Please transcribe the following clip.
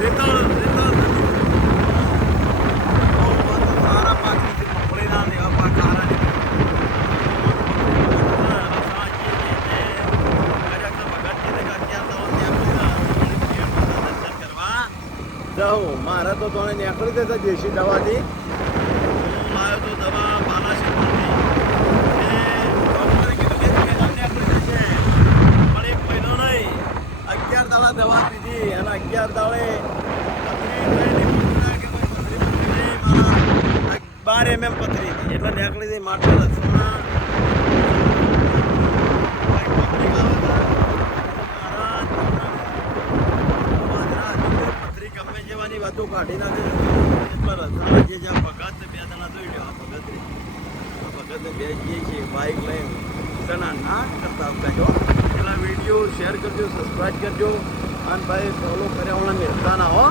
રેતાળ રેતાળ સારા પાકની મગફળીના ને એવા પાક સારા જાઉં મારે તો તને નીકળી દેતા દેશી દવાથી હું આવ્યો તો દવા બાલાશીરથી ડૉક્ટરે કીધું કે પહેલાં નીકળી જશે પણ 1 મહિનો નહીં 11 દાડા દવા પીધી અને 11 દાડે મારા 12 mm પથરી હતી એટલે નીકળી હતી માટલા લસણા જેવાની વાતો કાઢી નાખે રસાણા જે જ્યાં ભગત બે જણા જોઈ લો ભગતને બે જઈએ છીએ બાઇક લઈને જણા ના કરતા આવતા પેલા વિડીયો શેર કરજો સબસ્ક્રાઈબ કરજો અને ભાઈ ફોલો કર્યા મેળતા ના હો